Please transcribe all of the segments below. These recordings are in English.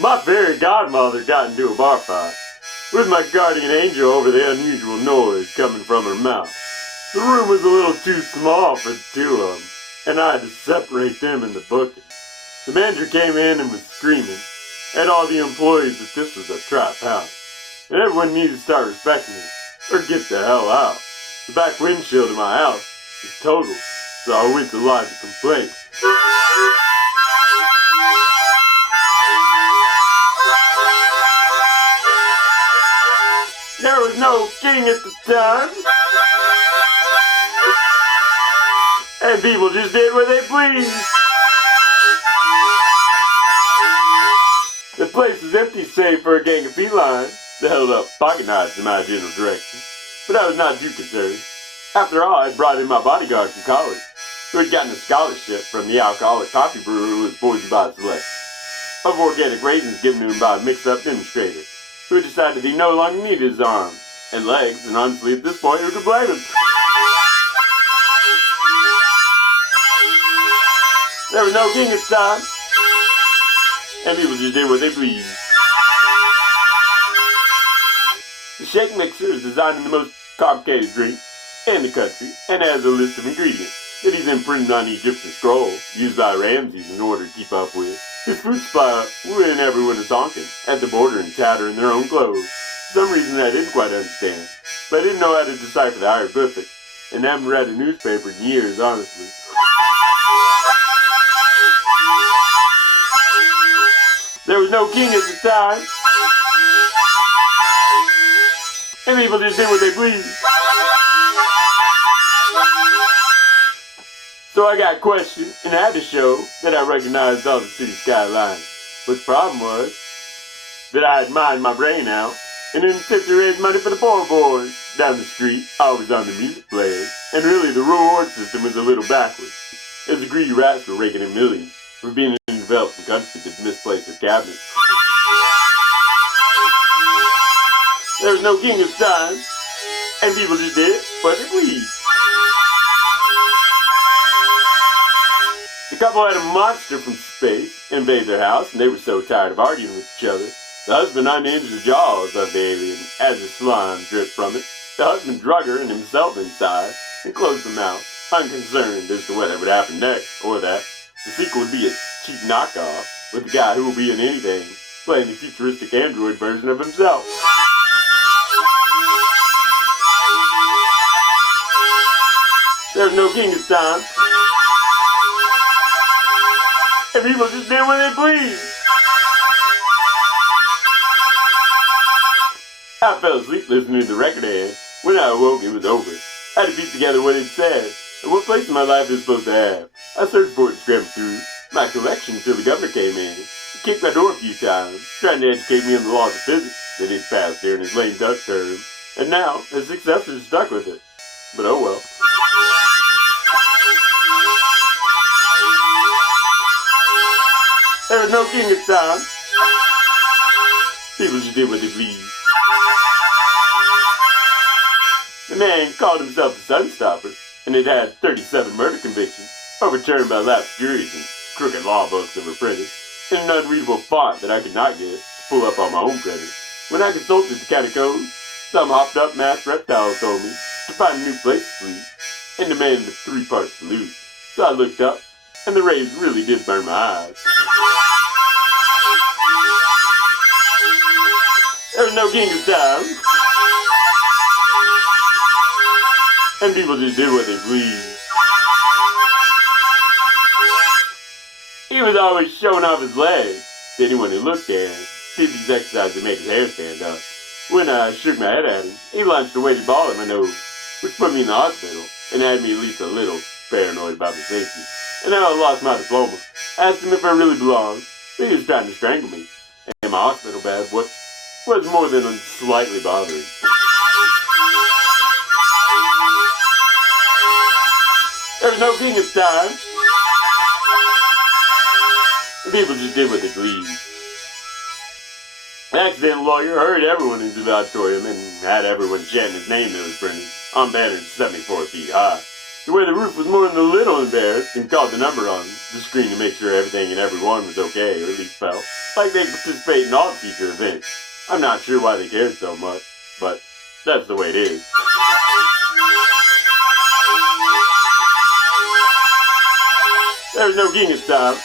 My fairy godmother got into a bar fight with my guardian angel over the unusual noise coming from her mouth. The room was a little too small for the two of them, and I had to separate them in the booking. The manager came in and was screaming at all the employees that this was a trap house, and everyone needed to start respecting it, or get the hell out. The back windshield of my house was totaled, so I went to lodge a complaint. There was no king at the time, and people just did what they pleased. The place was empty save for a gang of felines that held up pocket knives in my general direction, but I was not too concerned. After all, I had brought in my bodyguard from college, who had gotten a scholarship from the alcoholic coffee brewer who was poisoned by Select, of organic raisins given to him by a mixed-up demonstrator, who had decided he no longer needed his arms and legs, and honestly at this point, who could blame him? There was no king at the time, and people just did what they pleased. The shake mixer is designed in the most complicated drink in the country, and has a list of ingredients that he's imprinted on the Egyptian scroll, used by Ramses in order to keep up with his fruit supply when everyone is honking at the border and tattering their own clothes. For some reason I didn't quite understand, but I didn't know how to decipher the hieroglyphic, and haven't read a newspaper in years, honestly. There was no king at the time, and people just did what they pleased. So I got questioned and had to show that I recognized all the city skylines. But the problem was that I had mined my brain out and in attempt to raise money for the poor boys. Down the street, always on the music playing, and really the reward system was a little backwards, as the greedy rats were raking in millions for being in a developing country that misplaced their cabinets. There was no king of time, and people just did what they pleased. The couple had a monster from space invade their house, and they were so tired of arguing with each other. The husband unhinged the jaws of the alien as the slime dripped from it. The husband drug her and himself inside and closed the mouth, unconcerned as to whatever would happen next, or that the sequel would be a cheap knockoff with the guy who will be in anything, playing the futuristic android version of himself. There's no king of time, and people just did what they pleased. I fell asleep listening to the record ad. When I awoke, it was over. I had to piece together what it said and what place in my life it was supposed to have. I searched for it and scrambled through my collection until the governor came in. He kicked my door a few times, trying to educate me on the laws of physics that he'd passed during his lame duck term, and now his successors stuck with it. But oh well. There was no king at the time. People just did what they pleased. The man called himself the Sunstopper, and had had 37 murder convictions, overturned by lapsed juries and crooked law books that were printed in an unreadable font that I could not get to pull up on my own printer. When I consulted the county code, some hopped-up masked reptile told me to find a new place to sleep and demanded a 3-part salute. So I looked up, and the rays really did burn my eyes. There was no king of time, and people just did what they pleased. He was always showing off his legs to anyone who looked at him, did these exercises to make his hair stand up. When I shook my head at him, he launched a weighted ball at my nose, which put me in the hospital and had me at least a little paranoid about my safety. And now I lost my diploma. I asked him if I really belonged, but he was trying to strangle me, and my hospital bed was more than slightly bothering. There was no king of time. The people just did what they pleased. The accident lawyer hurried everyone into the auditorium and had everyone chanting his name that was printed on banners 74 feet high. to where the roof was more than a little embarrassed and called the number on the screen to make sure everything and everyone was okay, or at least felt like they participate in all teacher events. I'm not sure why they cared so much, but that's the way it is. There was no king at the time,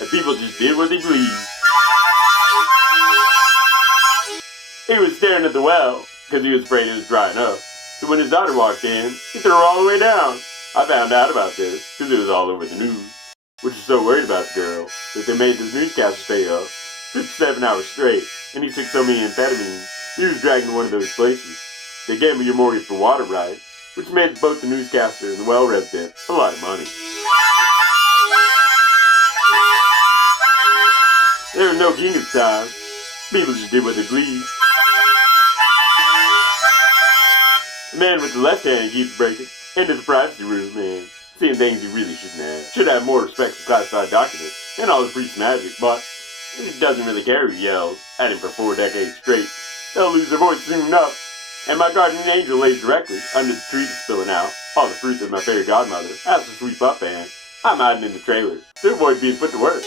and people just did what they pleased. He was staring at the well because he was afraid it was drying up. So when his daughter walked in, he threw her all the way down. I found out about this because it was all over the news, which was so worried about the girl that they made this newscaster stay up 57 hours straight, and he took so many amphetamines he was dragged to one of those places. They gamble your mortgage for water rights, which made both the newscaster and the well resident a lot of money. There was no king at the time. People just did what they pleased. The man with the left hand keeps breaking into the privacy room and seeing things he really shouldn't have. Should have more respect for classified documents and all the priest's magic, but he doesn't really care who yells at him for 4 decades straight. They'll lose their voice soon enough. And my guardian angel lays directly under the tree that's spilling out all the fruit that my fairy godmother has to sweep up, and I'm hiding in the trailer to avoid being put to work.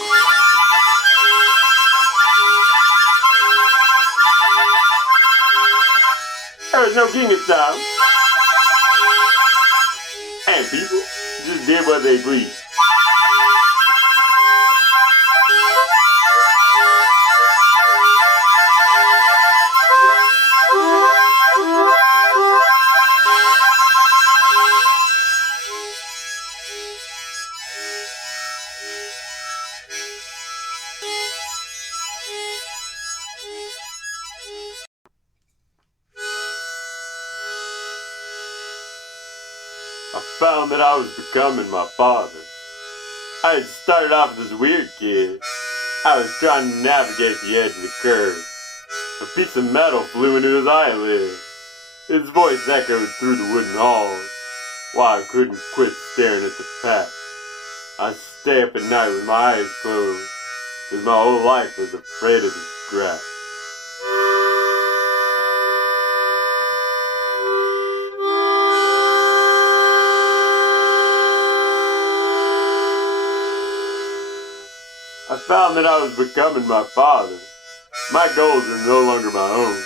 There was no king at the time, and people just did what they pleased. I found that I was becoming my father. I had started off as a weird kid. I was trying to navigate the edge of the curve. A piece of metal flew into his eyelid. His voice echoed through the wooden halls, while I couldn't quit staring at the pack. I stay up at night with my eyes closed, because my whole life was afraid of the grass. I found that I was becoming my father. My goals are no longer my own.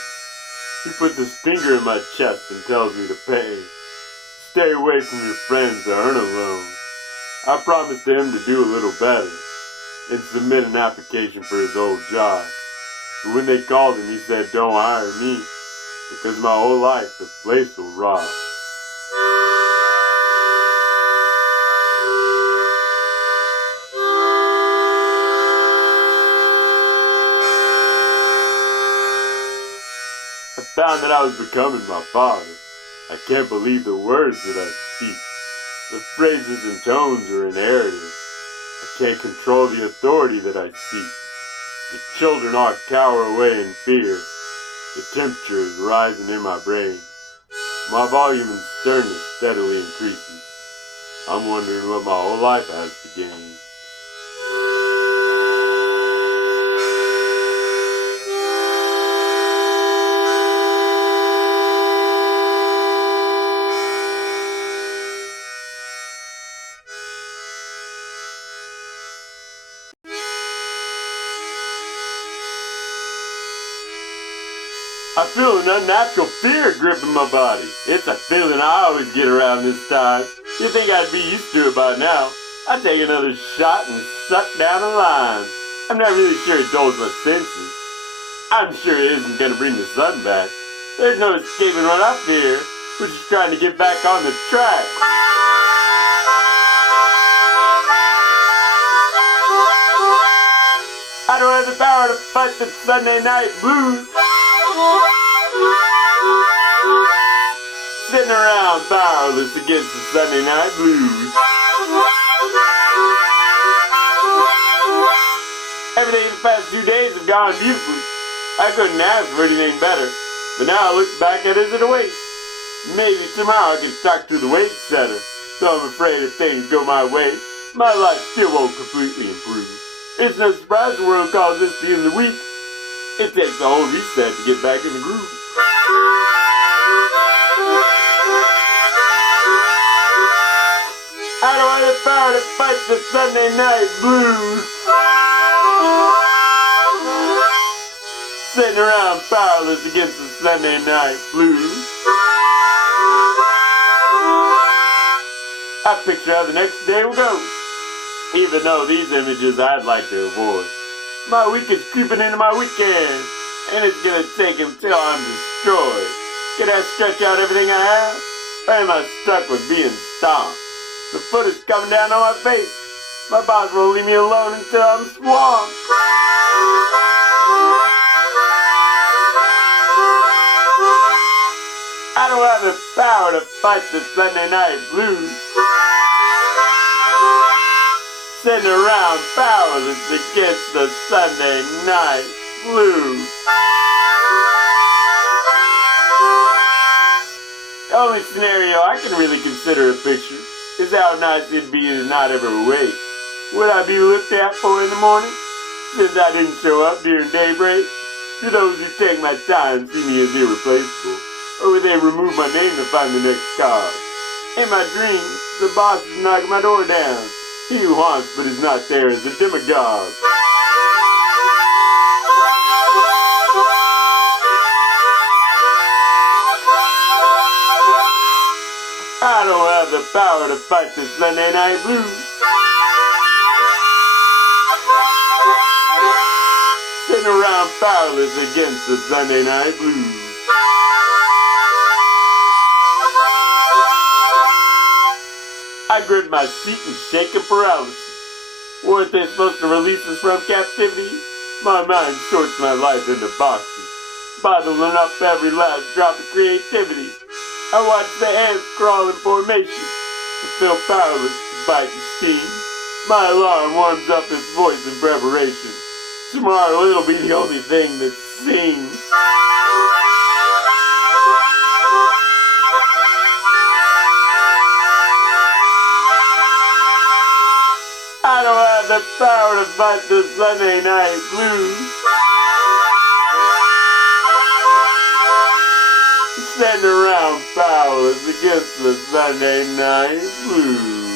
He puts his finger in my chest and tells me to pay. Stay away from your friends or earn a loan. I promised him to do a little better and submit an application for his old job. But when they called him, he said, "Don't hire me, because my whole life the place will rot." I found that I was becoming my father. I can't believe the words that I speak. The phrases and tones are inherited. I can't control the authority that I seek. The children all cower away in fear. The temperature is rising in my brain. My volume and sternness steadily increases. I'm wondering what my whole life has to gain. I feel an unnatural fear gripping my body. It's a feeling I always get around this time. You'd think I'd be used to it by now. I'd take another shot and suck down a line. I'm not really sure it dulls my senses. I'm sure it isn't going to bring the sun back. There's no escaping what I fear. We're just trying to get back on the track. I don't have the power to fight the Sunday night blues. Sitting around powerless against the Sunday night blues. Everything the past 2 days have gone beautifully. I couldn't ask for anything better, but now I look back at it as a waste. Maybe tomorrow I can talk to the weight setter, though I'm afraid if things go my way, my life still won't completely improve. It's no surprise the world calls this the end of the week. It takes a whole reset to get back in the groove. power to fight the Sunday night blues. Sitting around powerless against the Sunday night blues. I picture how the next day will go, even though these images I'd like to avoid. My week is creeping into my weekend, and it's gonna take him till I'm destroyed. Can I stretch out everything I have, or am I stuck with being stomped? The foot is coming down on my face. My boss won't leave me alone until I'm swamped. I don't have the power to fight the Sunday night blues. Sitting around powerless against the Sunday night blues. The only scenario I can really consider a picture is how nice it'd be to not ever wait. Would I be looked at for in the morning, since I didn't show up during daybreak? Do those who take my time see me as irreplaceable? Or would they remove my name to find the next cause? In my dreams, the boss is knocking my door down. He who haunts but is not there is a demagogue. I don't have the power to fight the Sunday night blues. Sitting around powerless against the Sunday night blues. I grip my seat and shake in paralysis. Weren't they supposed to release us from captivity? My mind sorts my life into boxes, bottling up every last drop of creativity. I watch the ants crawl in formation and feel powerless to bite and steam. My alarm warms up its voice in preparation. Tomorrow it'll be the only thing that sings. I don't have the power to fight the Sunday night blues. Sitting around powerless against the Sunday night blues.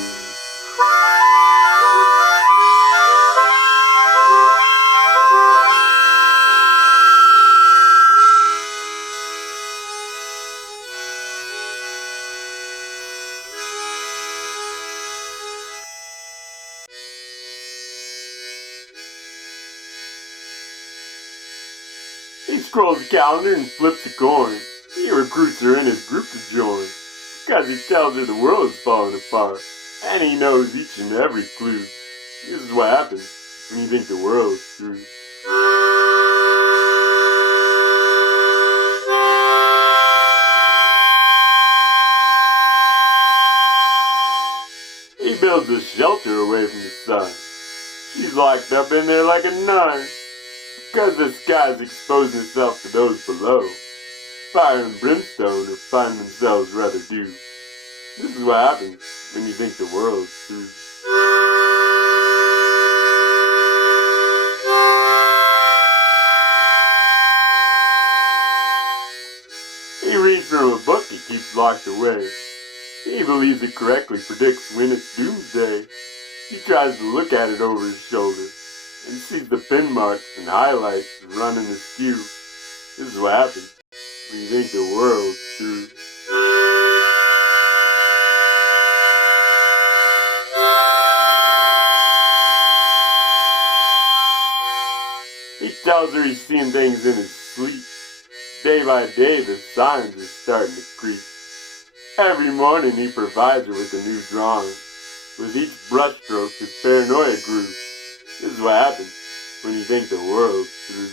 He scrolls the calendar and flips a coin. He recruits her in his group to join, because he tells her the world is falling apart, and he knows each and every clue. This is what happens when you think the world's through. He builds a shelter away from the sun. She's locked up in there like a nun, because the sky's exposing itself to those below. Fire and brimstone are finding themselves rather due. This is what happens when you think the world's through. He reads from a book he keeps locked away. He believes it correctly predicts when it's doomsday. He tries to look at it over his shoulder and sees the pin marks and highlights running askew. This is what happens when you think the world's through. He tells her he's seeing things in his sleep. Day by day the signs are starting to creep. Every morning he provides her with a new drawing. With each brushstroke his paranoia grew. This is what happens when you think the world's through.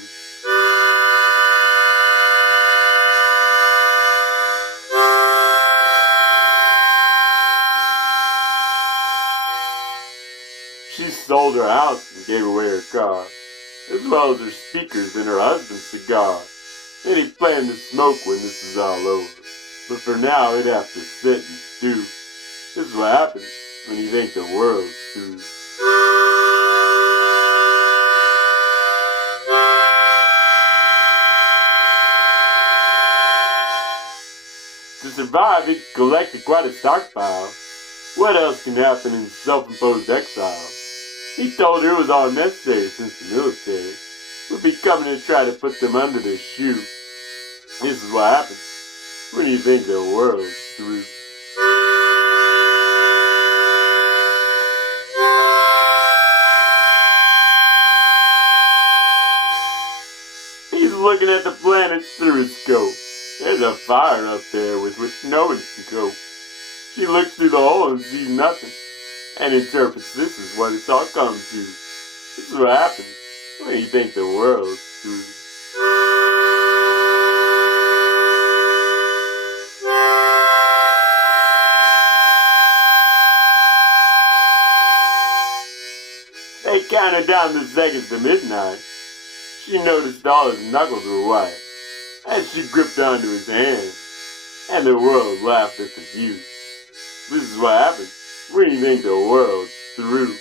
She sold her house and gave away her car, as well as her speakers and her husband's cigar. And he planned to smoke when this is all over, but for now he'd have to sit and stew. This is what happens when you think the world's through. To survive, he collected quite a stockpile. What else can happen in self-imposed exile? He told her it was all necessary since the military would be coming to try to put them under their shoe. This is what happens when you think the world's through. He's looking at the planets through his scope. There's a fire up there with which no one can cope. She looks through the hole and sees nothing, and interprets this is what it's all come to. This is what happens when you think the world's through. They counted down the seconds to midnight. She noticed all his knuckles were white, as she gripped onto his hand, and the world laughed at the view. This is what happens when you think the world's through.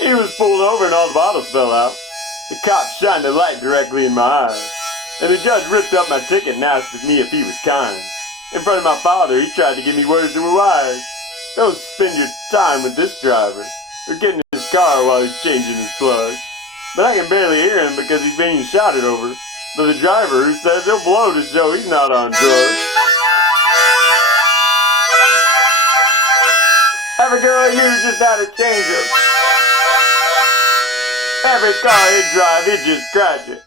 He was pulled over and all the bottles fell out. The cop shined a light directly in my eyes, and the judge ripped up my ticket and asked me if he was kind. In front of my father, he tried to give me words that were wise. Don't spend your time with this driver, or get in his car while he's changing his plug. But I can barely hear him because he's being shouted over by the driver who says he'll blow to show he's not on drugs. Every girl he knew just had a change up. Every car he'd drive, he'd just scratch it.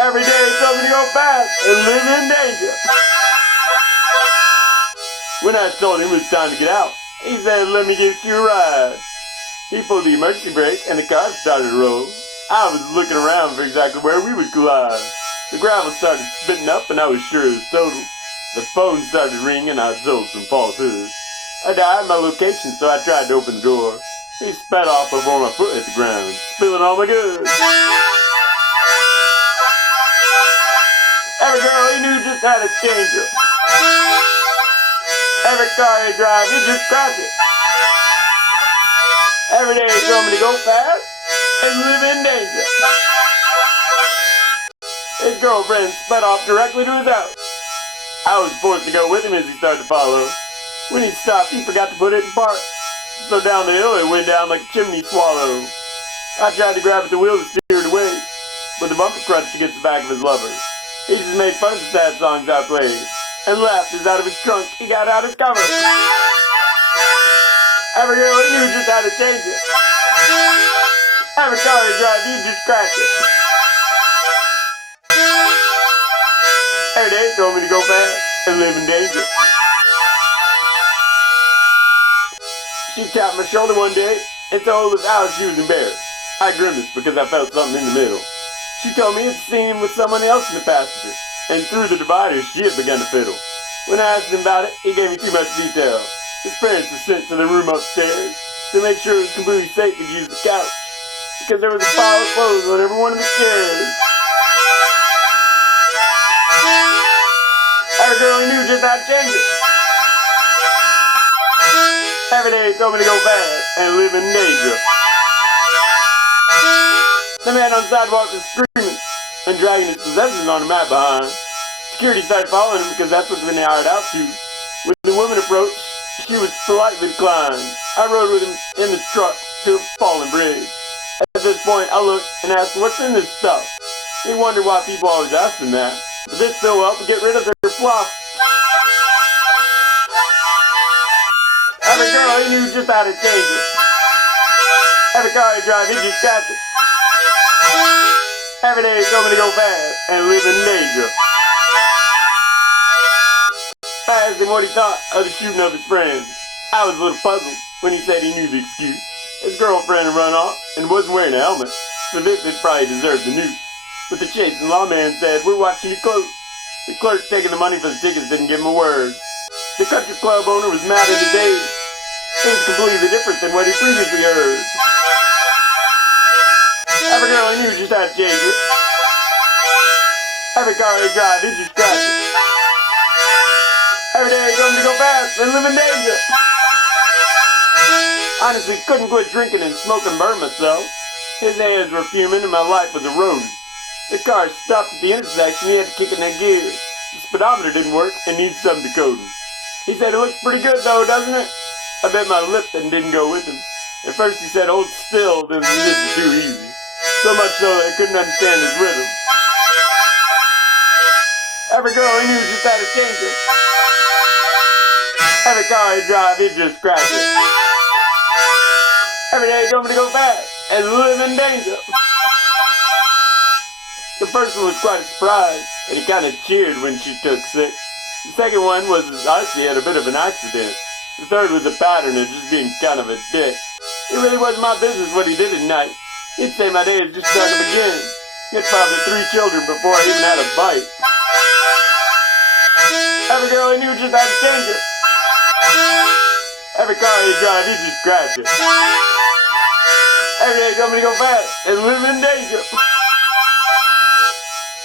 Every day he told me to go fast and live in danger. When I told him it was time to get out, he said, "Let me give you a ride." He pulled the emergency brake and the car started to roll. I was looking around for exactly where we would collide. The gravel started spitting up and I was sure it was total. The phone started ringing and I told some falsehoods. I had my location, so I tried to open the door. He sped off before my foot hit the ground, spilling all my goods. Every girl he knew just had a changer. Every car he drive, he just scratch it. Every day he told me to go fast and live in danger. His girlfriend sped off directly to his house. I was forced to go with him as he started to follow. When he stopped, he forgot to put it in park. So down the hill it went down like a chimney swallow. I tried to grab at the wheel to steer it away, but the bumper crushed against the back of his lover. He just made fun of the sad songs I played, and laughed as out of his trunk he got out his cover. Every girl he knew just had to change it. Every car he drive, he just scratch it. Every day he told me to go fast and live in danger. She tapped my shoulder one day and told us how she was embarrassed. I grimaced because I felt something in the middle. She told me it's seen with someone else in the passenger, and through the divider she had begun to fiddle. When I asked him about it, he gave me too much detail. His parents were sent to the room upstairs to make sure it was completely safe to use the couch, because there was a pile of clothes on every one of the chairs. Every girl he knew just had to change it. Every day he told me to go fast and live in danger. The man on the sidewalk was screaming and dragging his possessions on the mat behind. Security started following him because that's what's been hired out to. When the woman approached, she was politely declined. I rode with him in the truck to a fallen bridge. At this point, I looked and asked, "What's in this stuff?" He wondered why people always asked him that, but this still helped get rid of their fluff. Every girl he knew just had to change it. Every car he drive, he just scratch it. Every day he told me to go fast and live in danger. I asked him what he thought of the shooting of his friends. I was a little puzzled when he said he knew the excuse. His girlfriend had run off and wasn't wearing a helmet. For this, it probably deserved the noose. But the chasing lawman said, "We're watching you close." The clerk taking the money for the tickets didn't give him a word. The country club owner was mad at his age. It was completely different than what he previously heard. Every girl he knew just had to change it. Every car he drive, he just scratch it. Every day he told me to go fast and live in danger. Honestly, couldn't quit drinking and smoking, burn myself. His hands were fuming and my life was eroding. The car stopped at the intersection, he had to kick in that gear. The speedometer didn't work and needed some decoding. He said, "It looks pretty good though, doesn't it?" I bet my lip didn't go with him. At first he said, "Hold still," then this is too easy. So much so that I couldn't understand his rhythm. Every girl he knew just had to change it. Every car he drive, he'd just scratch it. Every day he told me to go fast and live in danger. The first one was quite a surprise, and he kind of cheered when she took sick. The second one was his Icy had a bit of an accident. The third was a pattern of just being kind of a dick. It really wasn't my business what he did at night. He'd say my day is just starting to begin. He had fathered 3 children before I even had a bite. Every girl he knew just had to change it. Every car he drive, he just scratch it. Every day he told me to go fast and live in danger.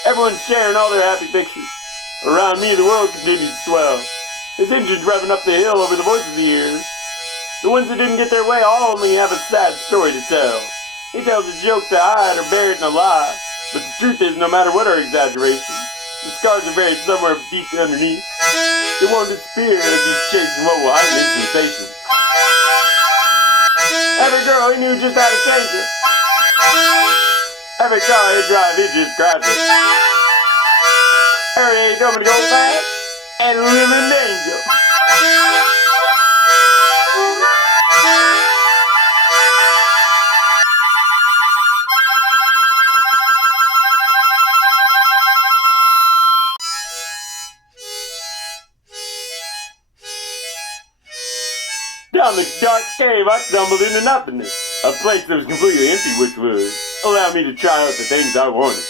Everyone's sharing all their happy pictures. Around me, the world continued to swell. His engine's revving up the hill over the voices he hears. The ones that didn't get their way all only have a sad story to tell. He tells a joke to hide or bury it in a lie. But the truth is, no matter what our exaggeration, the scars are buried somewhere deep underneath. It won't disappear as he's chasing what will heighten his sensation. Every girl he knew just had to change it. Every car he drive, he just scratch it. Every day he told me to go fast and live in danger. Down the dark cave, I stumbled into nothingness. A place that was completely empty, which would allow me to try out the things I wanted.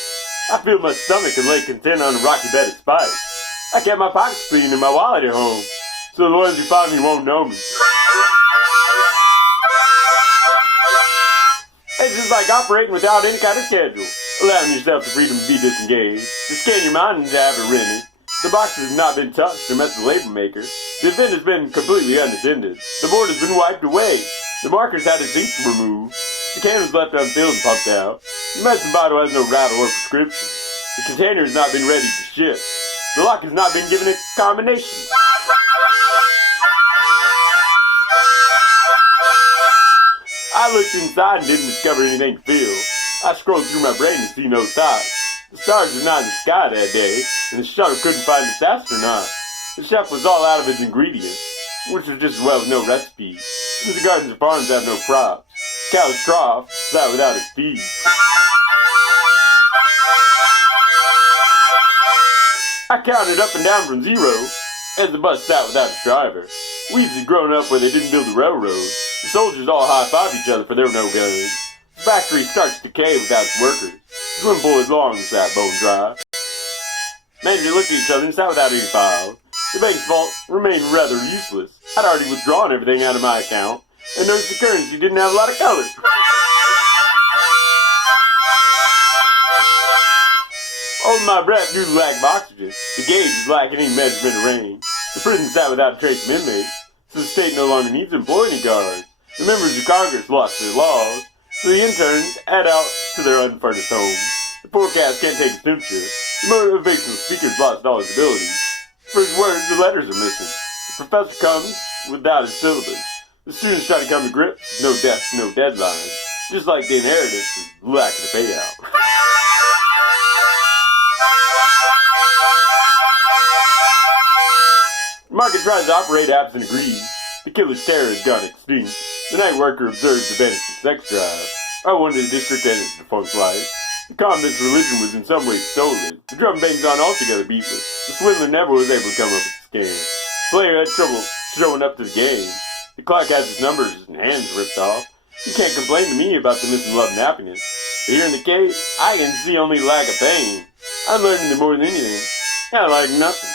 I filled my stomach and lay content on a rocky bed of spice. I kept my pockets clean and my wallet at home, so the ones who find me won't know me. It's just like operating without any kind of schedule, allowing yourself the freedom to be disengaged, to scan your mind and to have it rented. The boxes have not been touched or met the label maker. The event has been completely unattended. The board has been wiped away. The markers had its inks removed. The can was left unfilled and pumped out. The medicine bottle has no rattle or prescription. The container has not been ready to ship. The lock has not been given a combination. I looked inside and didn't discover anything to fill. I scrolled through my brain and see no thoughts. The stars were not in the sky that day, and the shuttle couldn't find its astronaut. The chef was all out of his ingredients, which was just as well as no recipe, since the gardens and farms have no crops. Cow's trough sat without its feed. I counted up and down from 0 as the bus sat without its driver. Weeds had grown up where they didn't build the railroad. The soldiers all high-fived each other for there were no guns. The factory starts to decay without its workers. The swim pool is long sat bone dry. Manager looked at each other and sat without any files. The bank's vault remained rather useless. I'd already withdrawn everything out of my account, and noticed the currency didn't have a lot of color. Holding my breath due to lack of oxygen, the gauge is lacking any measurement of rain. The prison sat without a trace of inmates, so the state no longer needs to employ any guards. The members of Congress lost their laws, so the interns head out to their unfurnished homes. The forecast can't take a temperature. The motivational speaker's lost all his abilities. For his words, the letters are missing. The professor comes without his syllabus. The students try to come to grips, no desks, no deadlines. Just like the inheritance is lacking a payout. The market tries to operate absent of greed. The killer's terror has gone extinct. The night worker observes the vanishing sex drive. I wonder the district ended the defunct life. The convict's religion was in some ways stolen. The drum band's on altogether beatless. The swindler never was able to come up with a scam. The player had trouble showing up to the game. The clock has its numbers and hands ripped off. You can't complain to me about the missing love and happiness. But here in the cave, I can see only lack of pain. I'm learning that more than anything, I like nothing.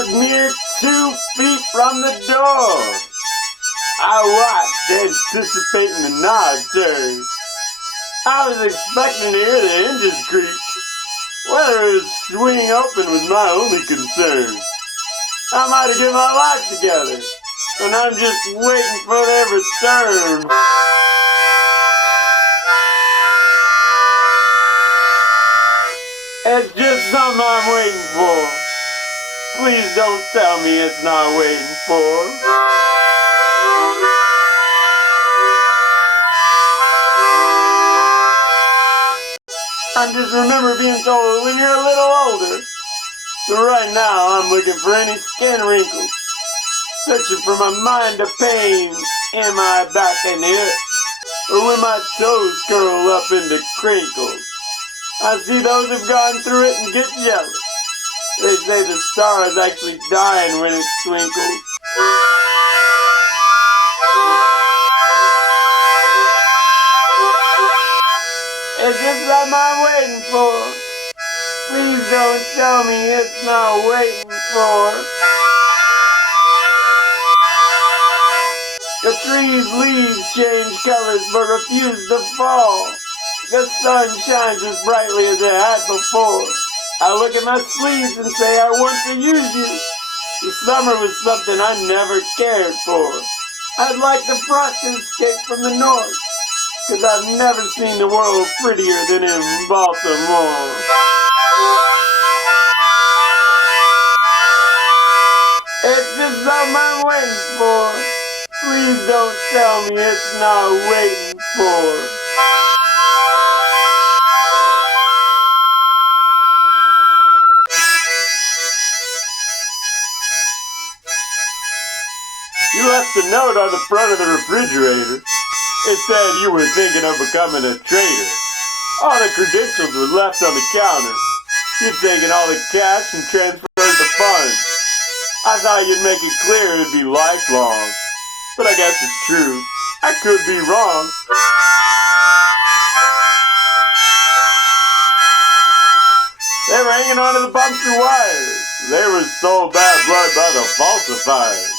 a mere 2 feet from the door. I watched, anticipating the nod turn. I was expecting to hear the hinges creak. Whether it would swing open was my only concern. I might have get my life together, and I'm just waiting for their return. It's just something I'm waiting for. Please don't tell me it's not waiting for. I just remember being told when you're a little older. So right now I'm looking for any skin wrinkles, searching for my mind of pain. Am I back in it? Or when my toes curl up into crinkles? I see those who've gone through it and get jealous. They say the stars actually dying when it twinkles. It's just something I'm waiting for. Please don't tell me it's not waiting for. The trees' leaves change colors but refuse to fall. The sun shines as brightly as it had before. I look at my sleeves and say I want to use you. The summer was something I never cared for. I'd like the front to escape from the north, 'cause I've never seen the world prettier than in Baltimore. It's just something I'm waiting for. Please don't tell me it's not waiting for. You left a note on the front of the refrigerator. It said you were thinking of becoming a trader. All the credentials were left on the counter. You'd taken all the cash and transferred the funds. I thought you'd make it clear it'd be lifelong. But I guess it's true. I could be wrong. They were hanging onto the bumpster wires. They were sold bad blood by the falsifiers.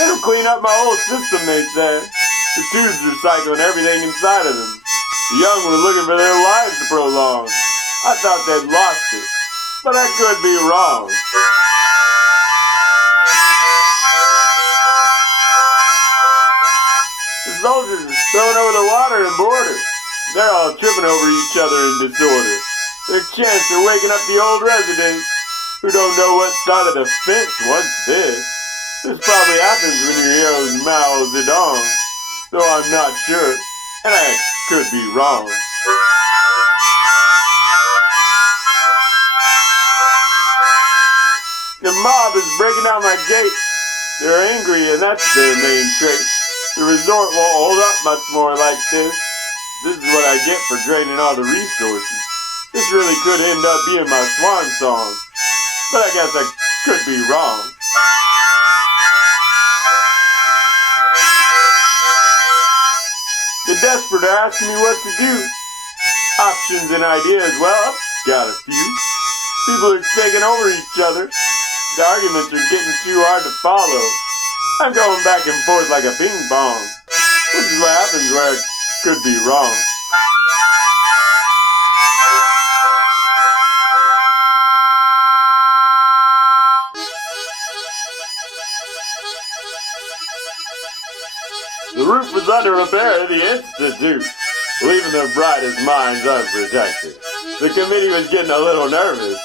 It'll clean up my whole system, they said. The tubes recycling everything inside of them. The young were looking for their lives to prolong. I thought they'd lost it, but I could be wrong. The soldiers are thrown over the water and border. They're all tripping over each other in disorder. Their chants are waking up the old residents who don't know what side of the fence once this. This probably happens when your heroes mouths it on, though I'm not sure, and I could be wrong. The mob is breaking down my gate. They're angry and that's their main trait. The resort won't hold up much more like this. This is what I get for draining all the resources. This really could end up being my swan song, but I guess I could be wrong. The desperate are asking me what to do. Options and ideas, well, I've got a few. People are taking over each other. The arguments are getting too hard to follow. I'm going back and forth like a ping pong. This is what happens where I could be wrong. The roof was under repair at the Institute, leaving their brightest minds unprotected. The committee was getting a little nervous,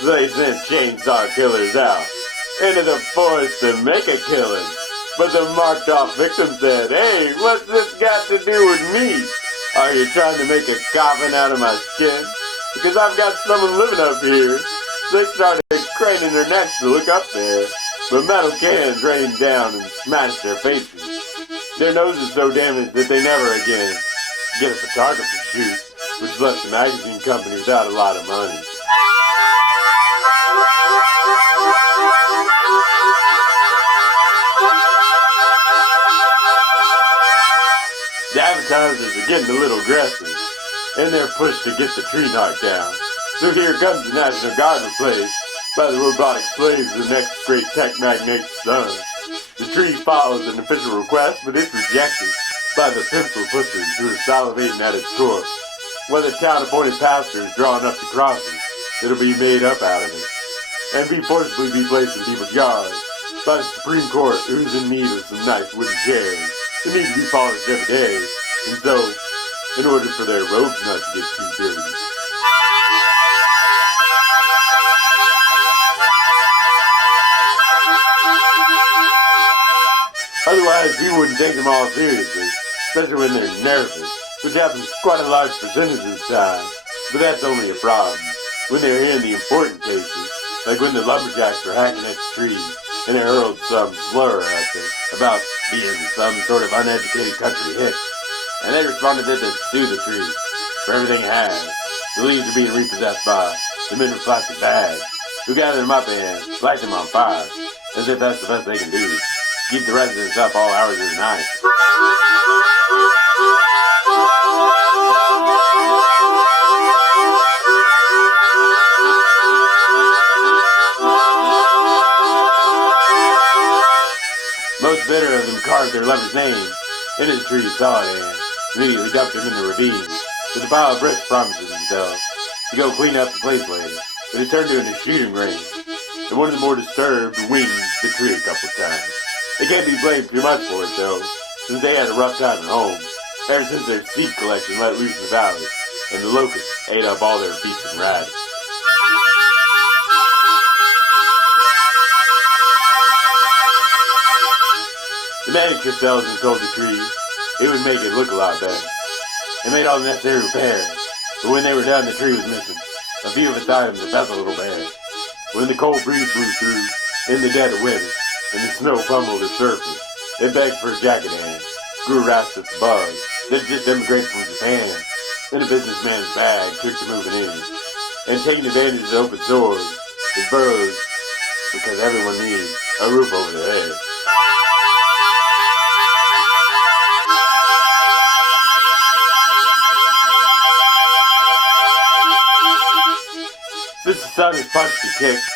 so they sent chainsaw killers out into the forest to make a killing. But the marked off victim said, "Hey, what's this got to do with me? Are you trying to make a coffin out of my skin? Because I've got someone living up here." They started craning their necks to look up there, but metal cans rained down and smashed their faces. Their noses so damaged that they never again get a photography shoot, which left the magazine company without a lot of money. The advertisers are getting a little aggressive, and they're pushed to get the tree knocked down. So here comes the National Guard replaced. by the robotic slaves of the next great tech magnate's son. The tree follows an official request, but it's rejected by the pencil pushers who are salivating at its core. When the town-appointed pastor is drawing up the crosses, it'll be made up out of it, and be forcibly be placed in people's yards by the Supreme Court, who's in need of some nice wooden chairs that need to be polished every day, and so, in order for their robes not to get too dirty. Otherwise, people wouldn't take them all seriously, especially when they're nervous, which happens quite a large percentage of the time. But that's only a problem when they're in the important cases, like when the lumberjacks were hacking at the trees and they hurled some slur at them about being some sort of uneducated country hick. And they responded that they'd sue the tree for everything it has. The leaves are being repossessed by the men with plastic bags, who gather them up and light them on fire, as if that's the best they can do. Keep the residents up all hours of the night. Most bitter of them carved their lover's name into the tree's solid and immediately dumped him in the ravine, with a pile of bricks promising themselves to go clean up the place later. But it turned into a shooting range, and one of the more disturbed winged the tree a couple times. They can't be blamed too much for it, though, since they had a rough time at home, ever since their seed collection let loose in the valley, and the locusts ate up all their beasts and rabbits. The managed themselves and told the tree it would make it look a lot better. They made all the necessary repairs, but when they were done, the tree was missing a few of its items that felt a little bare. When the cold breeze blew through, in the dead of winter, and the snow fumbled its surface, they begged for a jacket hand, grew wrapped with the bugs that had just emigrated from Japan, in a businessman's bag took to moving in, and taking advantage of the open doors, the burrows, because everyone needs a roof over their head. Since the sun has punched and kicked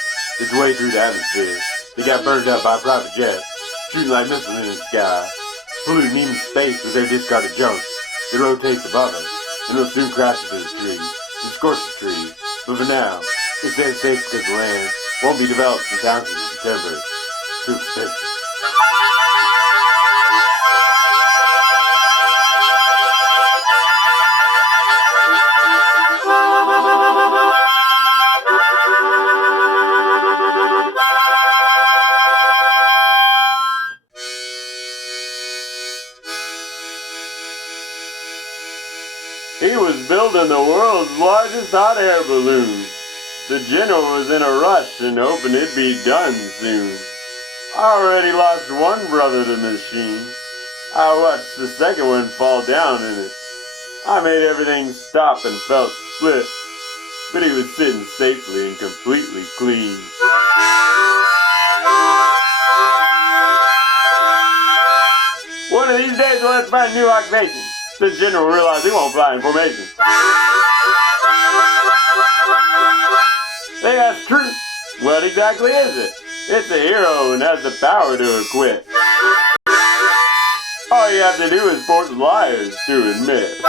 its way through the atmosphere, they got burned up by private jets, shooting like missiles in the sky, polluting even space with their discarded junk that rotates above us, and will soon crash into the trees and scorch the trees. But for now, it stays safe because the land won't be developed since ounces of timber. Too expensive. He was building the world's largest hot air balloon. The general was in a rush and hoping it'd be done soon. I already lost one brother to the machine. I watched the second one fall down in it. I made everything stop and felt split, but he was sitting safely and completely clean. One of these days we'll have to find a new occupation. The general realized he won't fly in formation. They asked Truth, what exactly is it? It's a hero and has the power to acquit. All you have to do is force liars to admit.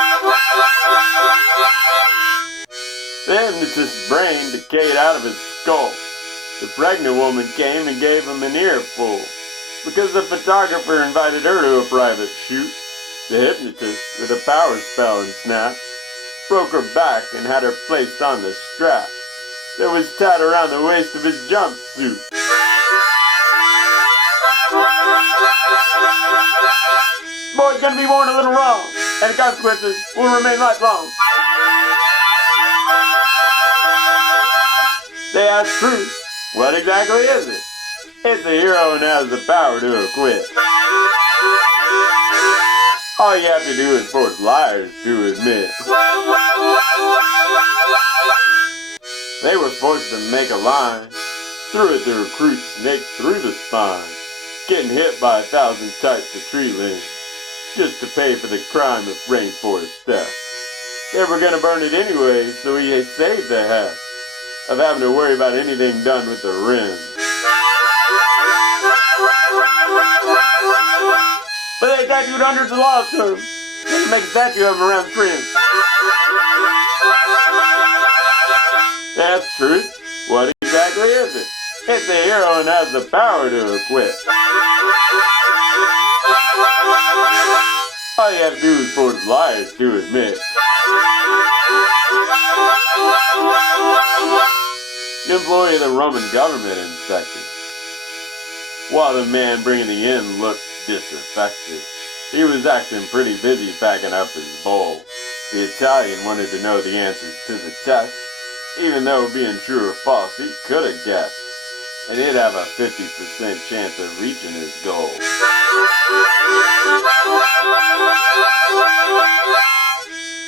The hypnotist's brain decayed out of his skull. The pregnant woman came and gave him an earful, because the photographer invited her to a private shoot. The hypnotist, with a power spell and snap, broke her back and had her placed on the strap that was tied around the waist of his jumpsuit. The boy's gonna be born a little wrong, and the consequences will remain lifelong. They asked Truth, what exactly is it? It's a hero and has the power to acquit. All you have to do is force liars to admit. They were forced to make a line, threw at the recruit snake through the spine, getting hit by 1,000 types of tree limbs, just to pay for the crime of rainforest theft. They were gonna burn it anyway, so he saved the house. of having to worry about anything done with the rim. But they tattooed hundreds of laws to him. They can make a statue of him around the rim. That's true. What exactly is it? It's a hero and has the power to acquit. All you have to do is force liars to admit. The employee of the Roman government inspected. While the man bringing the inn looked disaffected, he was acting pretty busy packing up his bowl. The Italian wanted to know the answers to the test, even though being true or false he could have guessed, and he'd have a 50% chance of reaching his goal.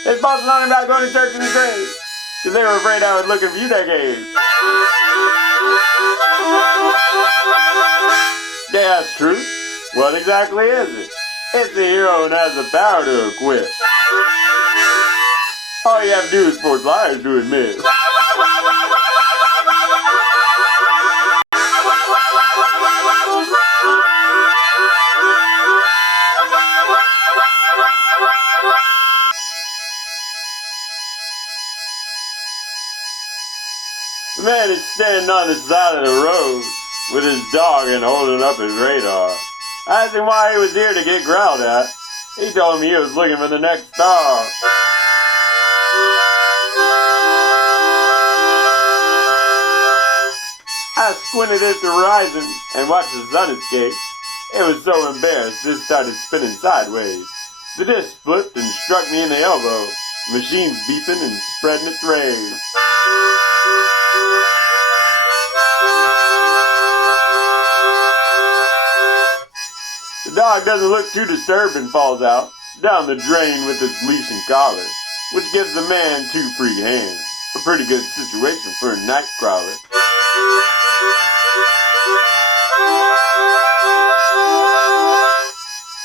His boss was on him about going to church in the grave, because they were afraid I would look at you decades. Yeah, that's true. What exactly is it? It's a hero and has the power to acquit. All you have to do is force liars to admit. The man is standing on the side of the road with his dog and holding up his radar. I asked him why he was here to get growled at. He told me he was looking for the next star. I squinted at the horizon and watched the sun escape. It was so embarrassed it started spinning sideways. The disc flipped and struck me in the elbow, the machines beeping and spreading its rays. The dog doesn't look too disturbed and falls out, down the drain with its leash and collar, which gives the man 2 free hands. A pretty good situation for a night crawler.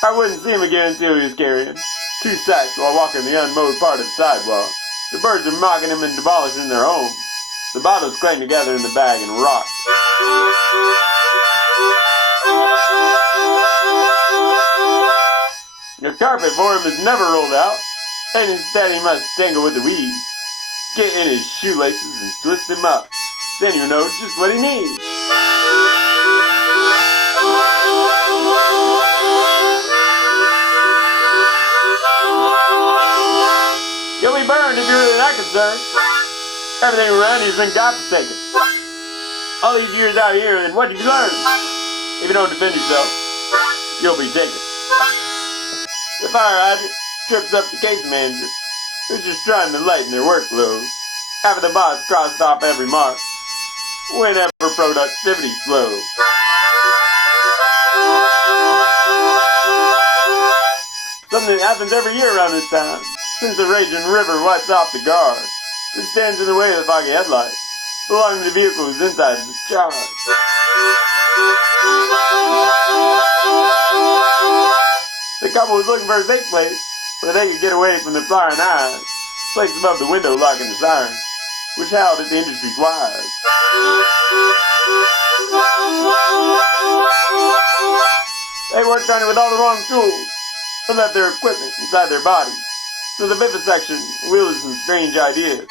I wouldn't see him again until he was carrying 2 sacks while walking the unmowed part of the sidewalk. The birds are mocking him and demolishing their homes. The bottles clang together in the bag and rock. The carpet for him is never rolled out, and instead he must tangle with the weeds. Get in his shoelaces and twist him up. Then you know just what he needs. You'll be burned if you're really that concerned. Everything around you's been godforsaken. All these years out here, and what did you learn? If you don't defend yourself, you'll be taken. The fire hydrant trips up the case manager, who's just trying to lighten their workload. Half of the boss crossed off every mark, whenever productivity slows. Something happens every year around this time, since the raging river wipes off the guard. It stands in the way of the foggy headlights, belonging to the vehicle whose inside is charged. The couple was looking for a safe place where they could get away from the prying eyes, placed above the window locking the siren, which howled at the industry's wires. They worked on it with all the wrong tools, but left their equipment inside their bodies. So the vivisection wielded some strange ideas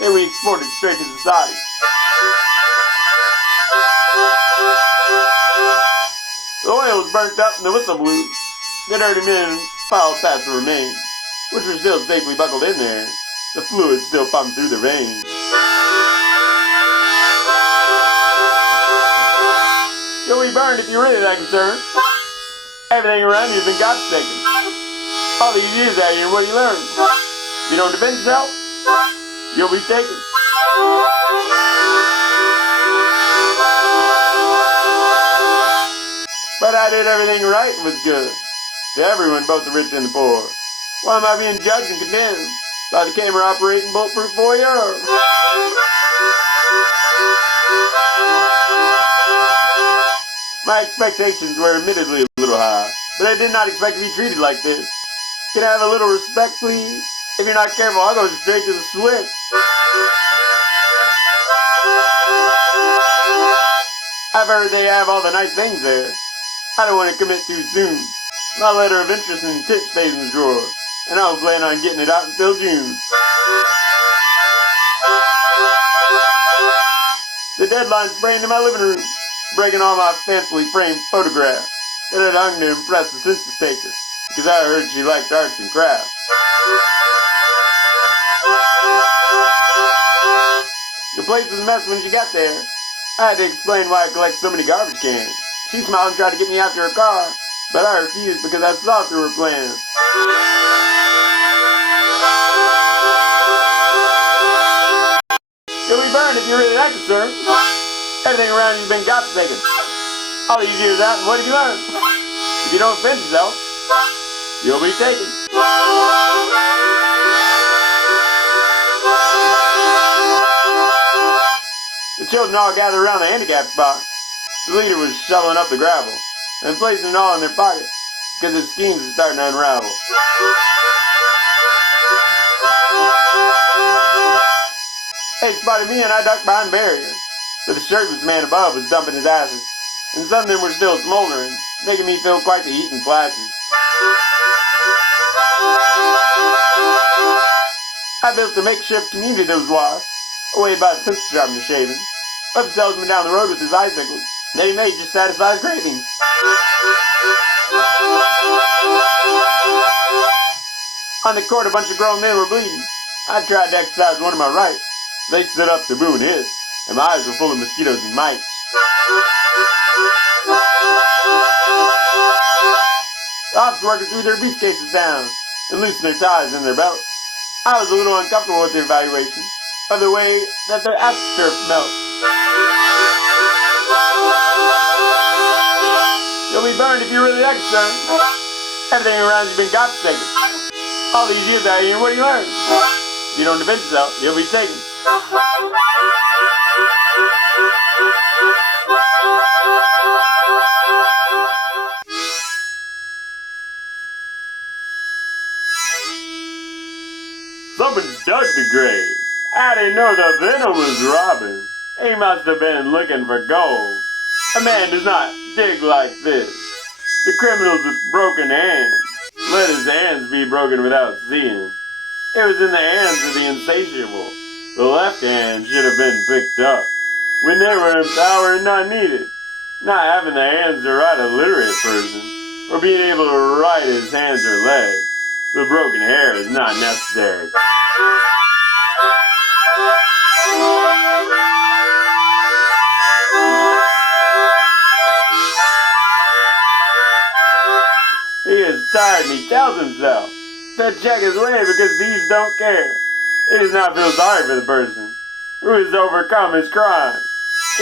that we exported straight to society. The oil was burnt up and the whistle blew. The dirty men filed past the remains, which were still safely buckled in there. The fluid still pumped through the veins. You'll be burned if you're really that concerned. Everything around you's been godforsaken. All these years out here, what do you learn? If you don't defend yourself, you'll be taken. But I did everything right and was good. To everyone, both the rich and the poor. Why am I being judged and condemned by the camera operating bulletproof voyeur? My expectations were admittedly a little high, but I did not expect to be treated like this. Can I have a little respect, please? If you're not careful, I'll go straight to the switch. I've heard they have all the nice things there. I don't want to commit too soon. My letter of interest and tip stays in the drawer, and I don't plan on getting it out until June. The deadline sprang into my living room, breaking all my fancifully framed photographs that had hung to impress the census taker, because I heard she liked arts and crafts. The place was a mess when she got there. I had to explain why I collect so many garbage cans. She smiled and tried to get me out to her car, but I refused because I saw through her plans. You'll be burned if you really like it, sir. Everything around you's been godforsaken. All these years out, and what have you learned? If you don't defend yourself, you'll be taken. The children all gathered around the handicap spot. The leader was shoveling up the gravel and placing it all in their pockets because his schemes were starting to unravel. They spotted me and I ducked behind the barrier, but the shirtless man above was dumping his ashes, and some of them were still smoldering, making me feel quite the heat and flashes. I built a makeshift community those wasps, away by the pencil sharpener shaving. Left the salesman down the road with his icicles that he made just satisfy his cravings. On the court, a bunch of grown men were bleeding. I tried to exercise one of my rights. They stood up to boo and hiss, and my eyes were full of mosquitoes and mites. The office workers threw their briefcases down and loosened their ties and their belts. I was a little uncomfortable with the evaluation of the way that their astroturf melts. You'll be burned if you really like it, sir. Everything around you's been godforsaken. All these years out here, what do you learn? If you don't defend yourself, you'll be taken. Someone dug the grave. I didn't know the venom was robbing. He must have been looking for gold. A man does not dig like this. The criminals with broken hands. Let his hands be broken without seeing. It was in the hands of the insatiable. The left hand should have been picked up when they were in power and not needed. Not having the hands to write a literate person, or being able to write his hands or legs. The broken hair is not necessary. He is tired and he tells himself to check his way because thieves don't care. He does not feel sorry for the person who has overcome his crime.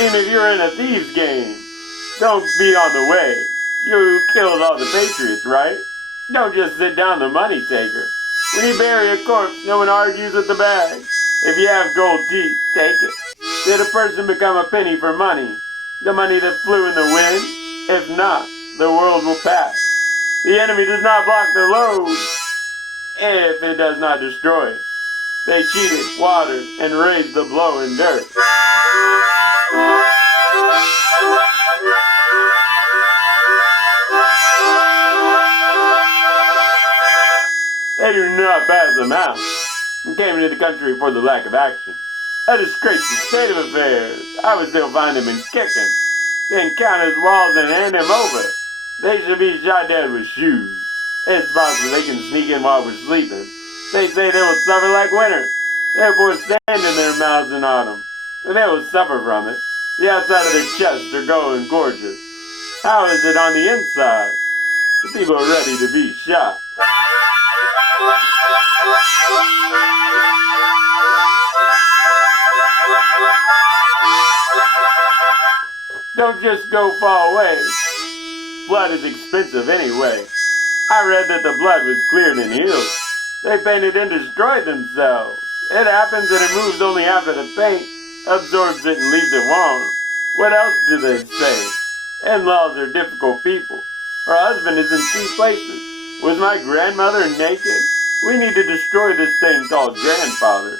Even if you're in a thieves game, don't be on the way. You killed all the patriots, right? Don't just sit down the money taker. When you bury a corpse, no one argues with the bag. If you have gold teeth, take it. Did a person become a penny for money? The money that flew in the wind? If not, the world will pass. The enemy does not block the load if it does not destroy it. They cheated, watered, and raised the blow in dirt. They do not pass them out and came into the country for the lack of action. A disgraceful state of affairs. I would still find him and kick him, then count his walls and hand him over. They should be shot dead with shoes. It's possible they can sneak in while we're sleeping. They say they will suffer like winter. They'll pour sand in their mouths in autumn, and they will suffer from it. The outside of their chests are going gorgeous. How is it on the inside? The people are ready to be shot. Don't just go far away. Blood is expensive anyway. I read that the blood was cleared and healed. They painted and destroyed themselves. It happens that it moves only after the paint absorbs it and leaves it warm. What else do they say? In-laws are difficult people. Her husband is in 2 places. Was my grandmother naked? We need to destroy this thing called grandfather.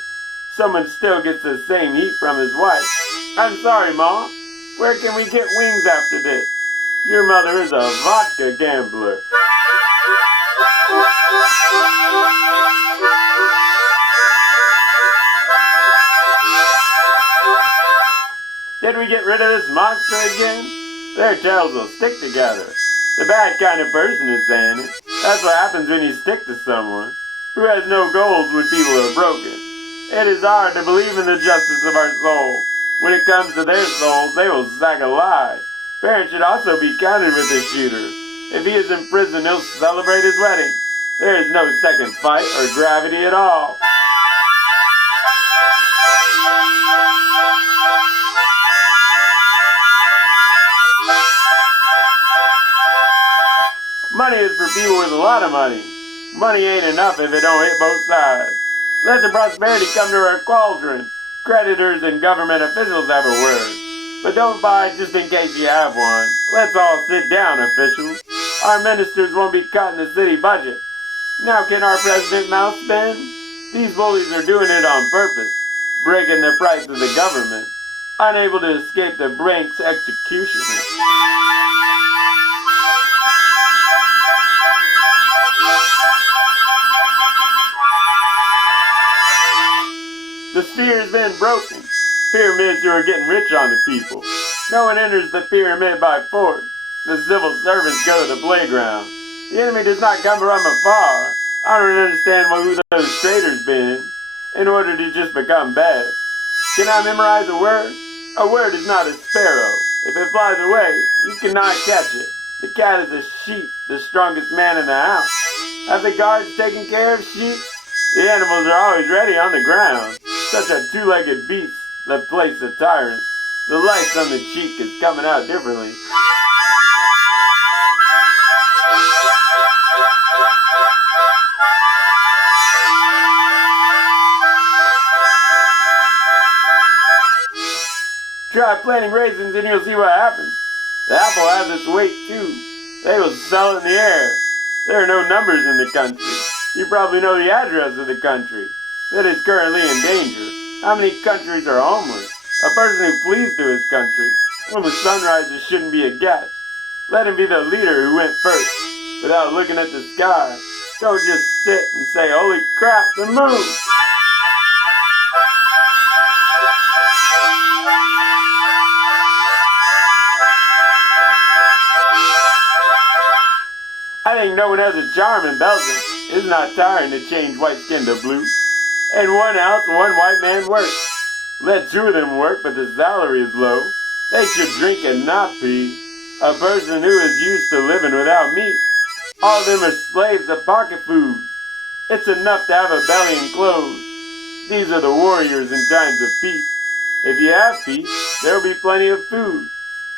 Someone still gets the same heat from his wife. I'm sorry, Ma. Where can we get wings after this? Your mother is a vodka gambler. Did we get rid of this monster again? Their tails will stick together. The bad kind of person is saying it. That's what happens when you stick to someone who has no goals when people are broken. It is hard to believe in the justice of our soul. When it comes to their souls, they will sack alive. Parents should also be counted with the shooter. If he is in prison, he'll celebrate his wedding. There is no second fight or gravity at all. Money is for people with a lot of money. Money ain't enough if it don't hit both sides. Let the prosperity come to our cauldron. Creditors and government officials have a word. But don't buy just in case you have one. Let's all sit down, officials. Our ministers won't be cutting the city budget. Now can our president mouth spend? These bullies are doing it on purpose, breaking the price of the government, unable to escape the Brinks executioner. The sphere has been broken. Pyramids who are getting rich on the people. No one enters the pyramid by force. The civil servants go to the playground. The enemy does not come from afar. I don't understand who those traitors been in order to just become bad. Can I memorize a word? A word is not a sparrow. If it flies away, you cannot catch it. The cat is a sheep, the strongest man in the house. Have the guards taken care of sheep? The animals are always ready on the ground. Such a two-legged beast that plays a tyrant. The lice on the cheek is coming out differently. Try planting raisins and you'll see what happens. The apple has its weight too. They will sell it in the air. There are no numbers in the country. You probably know the address of the country that is currently in danger. How many countries are homeless? A person who flees to his country when the sun rises shouldn't be a guest. Let him be the leader who went first without looking at the sky. Don't just sit and say, holy crap, the moon! I think no one has a charm in Belgium. It's not tiring to change white skin to blue. In one house, one white man works. Let two of them work, but the salary is low. They should drink and not pee. A person who is used to living without meat. All of them are slaves of pocket food. It's enough to have a belly and clothes. These are the warriors in times of peace. If you have peace, there will be plenty of food.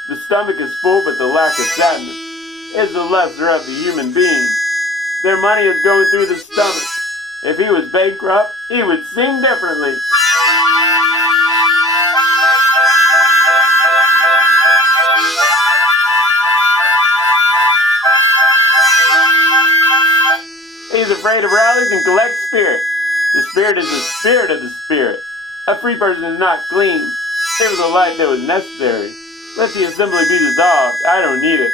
The stomach is full, but the lack of sadness is the lesser of the human being. Their money is going through the stomach. If he was bankrupt, he would sing differently. He's afraid of rallies and collects spirit. The spirit is the spirit of the spirit. A free person is not clean. It was a life that was necessary. Let the assembly be dissolved. I don't need it.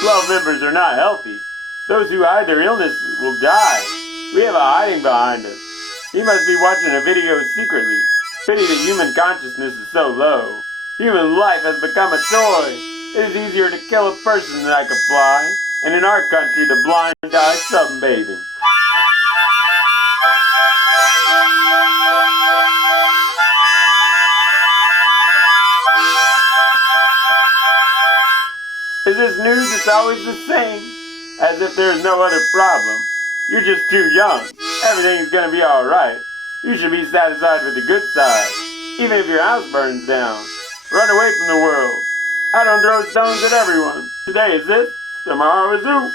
12 members are not healthy. Those who hide their illnesses will die. We have a hiding behind us. He must be watching a video secretly. Pity that human consciousness is so low. Human life has become a toy. It is easier to kill a person than like a fly. And in our country, the blind die sunbathing. Is this news? It's always the same. As if there is no other problem. You're just too young. Everything's gonna be alright. You should be satisfied with the good side. Even if your house burns down. Run away from the world. I don't throw stones at everyone. Today is this, tomorrow is who.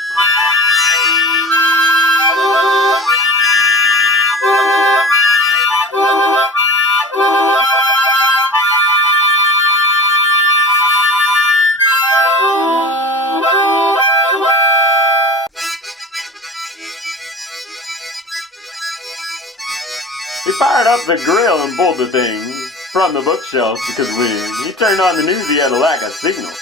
He fired up the grill and pulled the thing. from the bookshelves because when he turned on the news he had a lack of signal.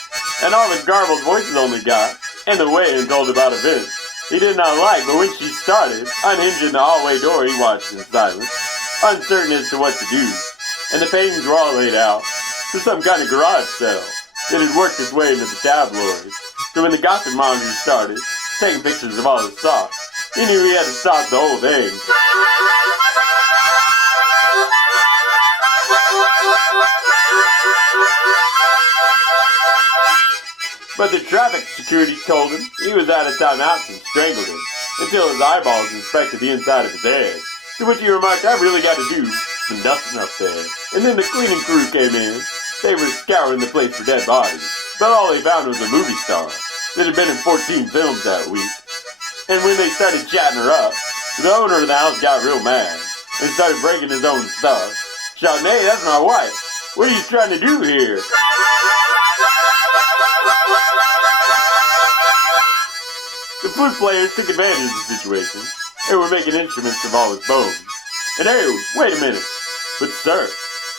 And all the garbled voices only got in the way and told about events he did not like, but when she started, unhinging the hallway door he watched in silence, uncertain as to what to do. And the paintings were all laid out for some kind of garage sale that had worked its way into the tabloids. So when the gossip monitor started taking pictures of all his socks, he knew he had to stop the whole thing. But the traffic security told him he was out of timeouts and strangled him until his eyeballs inspected the inside of his head. To which he remarked, I really got to do some dusting up there. And then the cleaning crew came in. They were scouring the place for dead bodies, but all they found was a movie star that had been in 14 films that week. And when they started chatting her up, the owner of the house got real mad and started breaking his own stuff, shouting, hey, that's my wife. What are you trying to do here? The flute players took advantage of the situation and were making instruments of all his bones. And hey, wait a minute. But sir,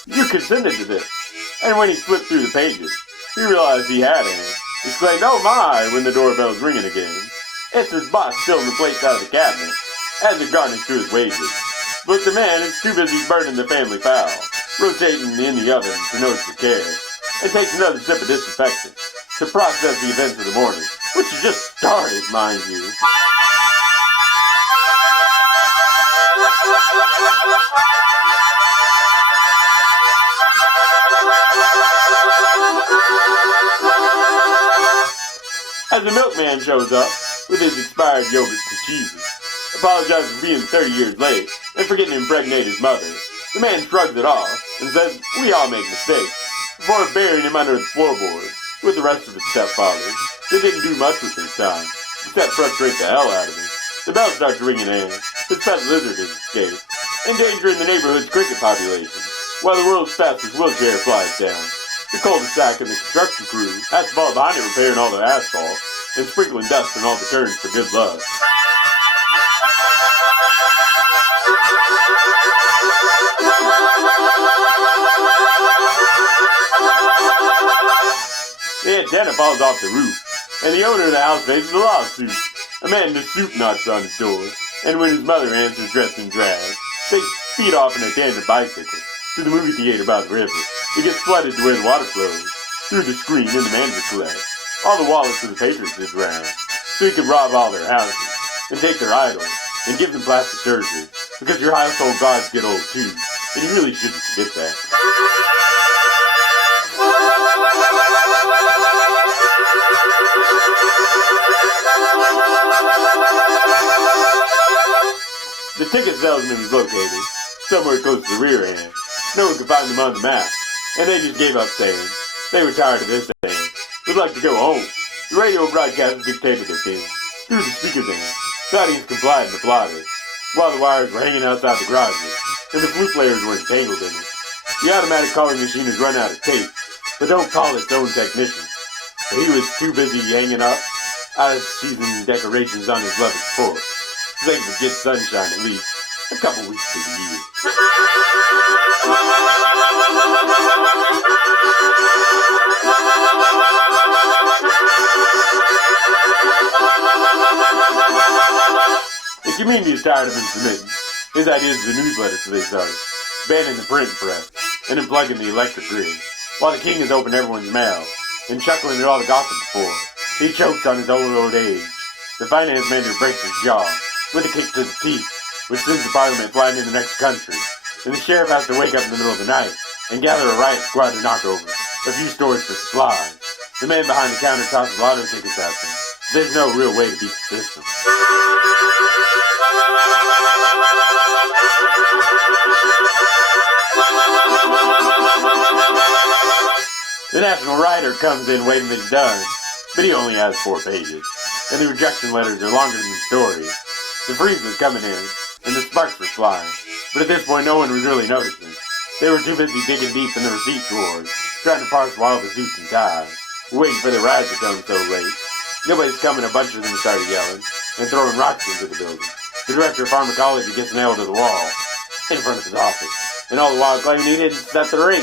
you consented to this. And when he flipped through the pages, he realized he had him. He exclaimed, oh my, when the doorbell's ringing again. It's his boss stealing the plates out of the cabinet as a garnish to his wages. But the man is too busy burning the family fowl, rotating in the oven for notes with care, and takes another sip of disinfectant to process the events of the morning, which has just started, mind you. As the milkman shows up with his expired yogurts and cheeses, apologizes for being 30 years late and for getting to impregnate his mother, the man shrugs it off and says, we all make mistakes, before burying him under the floorboards with the rest of his stepfathers. They didn't do much with their time, except frustrate the hell out of him. The bell starts ringing in, his pet lizard has escaped, endangering the neighborhood's cricket population, while the world's fastest wheelchair flies down. The cul-de-sac and the construction crew has to fall behind it repairing all the asphalt and sprinkling dust on all the turns for good luck. The antenna falls off the roof, and the owner of the house faces a lawsuit. A man in a suit knocks on his door, and when his mother answers dressed in drag, they speed off in a tandem bicycle to the movie theater by the river. It gets flooded to where the water flows through the screen in the manager collect. All the wallets of the patrons is drowned, so he can rob all their houses and take their idols and give them plastic surgery, because your household gods get old too, and you really shouldn't forget that. The ticket salesman was located somewhere close to the rear end. No one could find them on the map, and they just gave up saying they were tired of this and would like to go home. The radio broadcasters dictated their thing through the speakers in. The audience complied and applauded, while the wires were hanging outside the garages, and the flute players were entangled in it. The automatic calling machine has run out of tape, but don't call its own technician. But he was too busy hanging up out-of-season decorations on his lover's porch, so they could get sunshine at least a couple weeks of the year. The community is tired of him submitting his ideas to the newsletter, so they started banning the printing press and unplugging the electric grid, while the king has opened everyone's mail and chuckling at all the gossip before. He chokes on his old age. The finance manager breaks his jaw with a kick to the teeth, which sends the parliament flying in the next country, and the sheriff has to wake up in the middle of the night and gather a riot squad to knock over a few stores for supplies. The man behind the counter tosses lotto tickets at them. There's no real way to beat the system. The national writer comes in waiting to be done, but he only has 4 pages, and the rejection letters are longer than the stories. The freeze was coming in, and the sparks were flying, but at this point no one was really noticing. They were too busy digging deep in the receipt drawers, trying to parse all the suits and ties, waiting for the ride to come so late. Nobody's coming, a bunch of them started yelling and throwing rocks into the building. The director of pharmacology gets nailed to the wall in front of his office, and all the while claiming he didn't set the rate.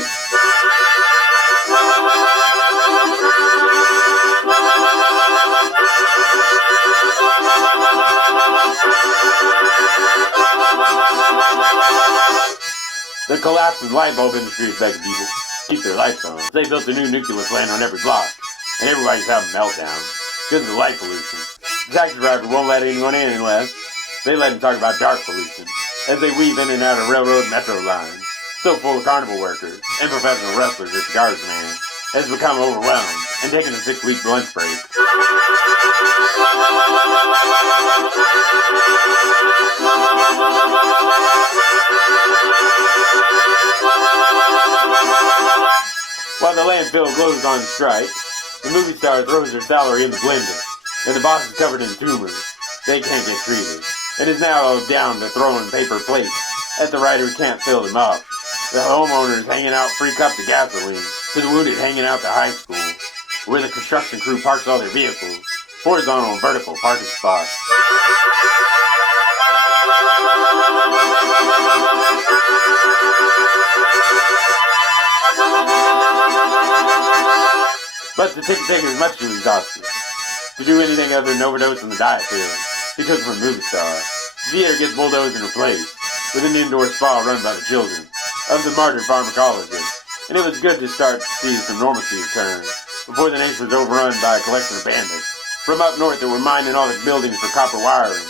The collapse of the light bulb industry is making people keep their lights on. They built a new nuclear plant on every block, and everybody's having meltdowns because of the light pollution. The taxi driver won't let anyone in unless they let him talk about dark pollution, as they weave in and out of railroad metro lines, so full of carnival workers and professional wrestlers that the garbage man has become overwhelmed and taken a 6-week lunch break. While the landfill goes on strike, the movie star throws her salary in the blender, and the boss is covered in tumors. They can't get treated, and is now down to throwing paper plates at the writer who can't fill them up. The homeowners hanging out free cups of gasoline to the wounded hanging out to high school, where the construction crew parks all their vehicles, horizontal and vertical parking spots. But the ticket taker is much too exhausted to do anything other than overdose on the diet pill he took from a movie star. The theater gets bulldozed and replaced with an indoor spa run by the children of the martyred pharmacologist, and it was good to start to see some normalcy return before the nation was overrun by a collection of bandits from up north that were mining all the buildings for copper wiring.